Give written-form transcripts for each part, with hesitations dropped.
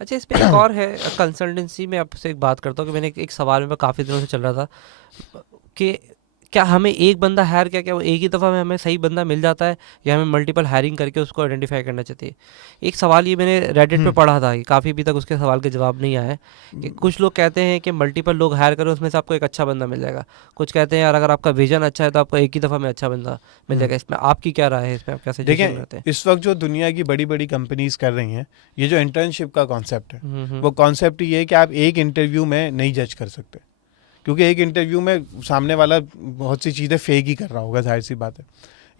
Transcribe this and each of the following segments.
अच्छा, इस पे एक और है कंसल्टेंसी में। आपसे एक बात करता हूँ कि मैंने एक सवाल में काफ़ी दिनों से चल रहा था कि क्या हमें एक बंदा हायर क्या क्या वो एक ही दफ़ा में हमें सही बंदा मिल जाता है, या हमें मल्टीपल हायरिंग करके उसको आइडेंटिफाई करना चाहिए? एक सवाल ये मैंने रेडिट पे हम्म। पढ़ा था कि काफ़ी अभी तक उसके सवाल के जवाब नहीं आए हैं, कि कुछ लोग कहते हैं कि मल्टीपल लोग हायर करो, उसमें से आपको एक अच्छा बंदा मिल जाएगा। कुछ कहते हैं यार अगर आपका विजन अच्छा है तो आपको एक ही दफ़ा में अच्छा बंदा मिल हम्म। जाएगा। इसमें आपकी क्या राय है? इसमें आप क्या सजेशन देखें, करते हैं? इस वक्त जो दुनिया की बड़ी बड़ी कंपनीज कर रही हैं, ये जो इंटर्नशिप का कॉन्सेप्ट है, हम्म। वो कॉन्सेप्ट ये है कि आप एक इंटरव्यू में नहीं जज कर सकते, क्योंकि एक इंटरव्यू में सामने वाला बहुत सी चीज़ें फेक ही कर रहा होगा, जाहिर सी बात है।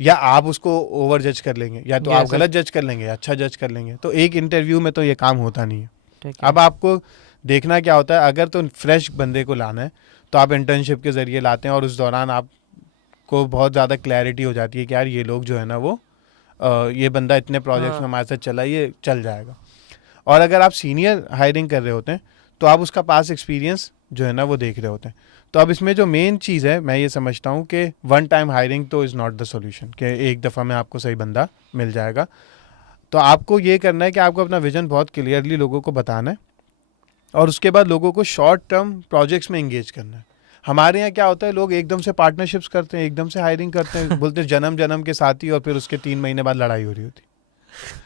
या आप उसको ओवर जज कर लेंगे, या तो आप यस सर। गलत जज कर लेंगे या अच्छा जज कर लेंगे। तो एक इंटरव्यू में तो ये काम होता नहीं है। ठीक है। अब आपको देखना क्या होता है, अगर तो फ्रेश बंदे को लाना है तो आप इंटर्नशिप के ज़रिए लाते हैं, और उस दौरान आपको बहुत ज़्यादा क्लैरिटी हो जाती है कि यार ये लोग जो है ना वो ये बंदा इतने प्रोजेक्ट्स में हाँ। हमारे साथ चला, ये चल जाएगा। और अगर आप सीनियर हायरिंग कर रहे होते हैं तो आप उसका पास एक्सपीरियंस जो है ना वो देख रहे होते हैं। तो अब इसमें जो मेन चीज़ है, मैं ये समझता हूँ कि वन टाइम हायरिंग तो इज़ नॉट द सॉल्यूशन, कि एक दफ़ा में आपको सही बंदा मिल जाएगा। तो आपको ये करना है कि आपको अपना विजन बहुत क्लियरली लोगों को बताना है, और उसके बाद लोगों को शॉर्ट टर्म प्रोजेक्ट्स में इंगेज करना है। हमारे यहाँ क्या होता है, लोग एकदम से पार्टनरशिप्स करते हैं, एकदम से हायरिंग करते हैं, बोलते हैं जन्म जन्म के साथी, और फिर उसके 3 महीने बाद लड़ाई हो रही होती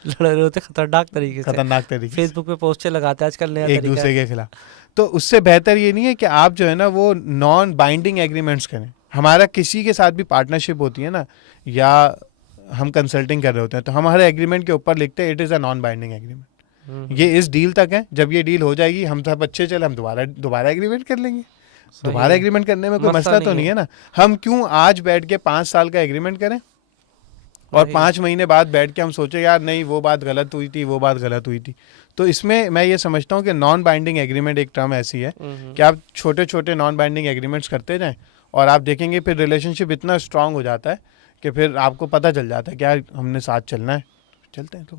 लड़ रहे होते खतरनाक तरीके से। खतरनाक तरीके से, फेसबुक पे पोस्टर लगाते हैं आजकल, नया एक तरीका है। दूसरे के खिलाफ। तो उससे बेहतर ये नहीं है कि आप जो है ना वो नॉन बाइंडिंग एग्रीमेंट्स करें। हमारा किसी के साथ भी पार्टनरशिप होती है ना, या हम कंसल्टिंग कर रहे होते हैं, तो हम हर एग्रीमेंट के ऊपर लिखते हैं it is a non binding agreement. ये हम्म। इस डील तक है, जब ये डील हो जाएगी, हम सब अच्छे चले, हम दोबारा दोबारा एग्रीमेंट कर लेंगे। सही दोबारा है। एग्रीमेंट करने में कोई मसला मसला तो नहीं नहीं है। है ना। हम क्यों आज बैठ के 5 साल का एग्रीमेंट करें, और वही। 5 महीने बाद बैठ के हम सोचे यार नहीं वो बात गलत हुई थी, वो बात गलत हुई थी। तो इसमें मैं ये समझता हूँ कि नॉन बाइंडिंग एग्रीमेंट एक टर्म ऐसी है कि आप छोटे छोटे नॉन बाइंडिंग एग्रीमेंट्स करते जाएं, और आप देखेंगे फिर रिलेशनशिप इतना स्ट्रांग हो जाता है कि फिर आपको पता चल जाता है कि यार हमने साथ चलना है, चलते हैं तो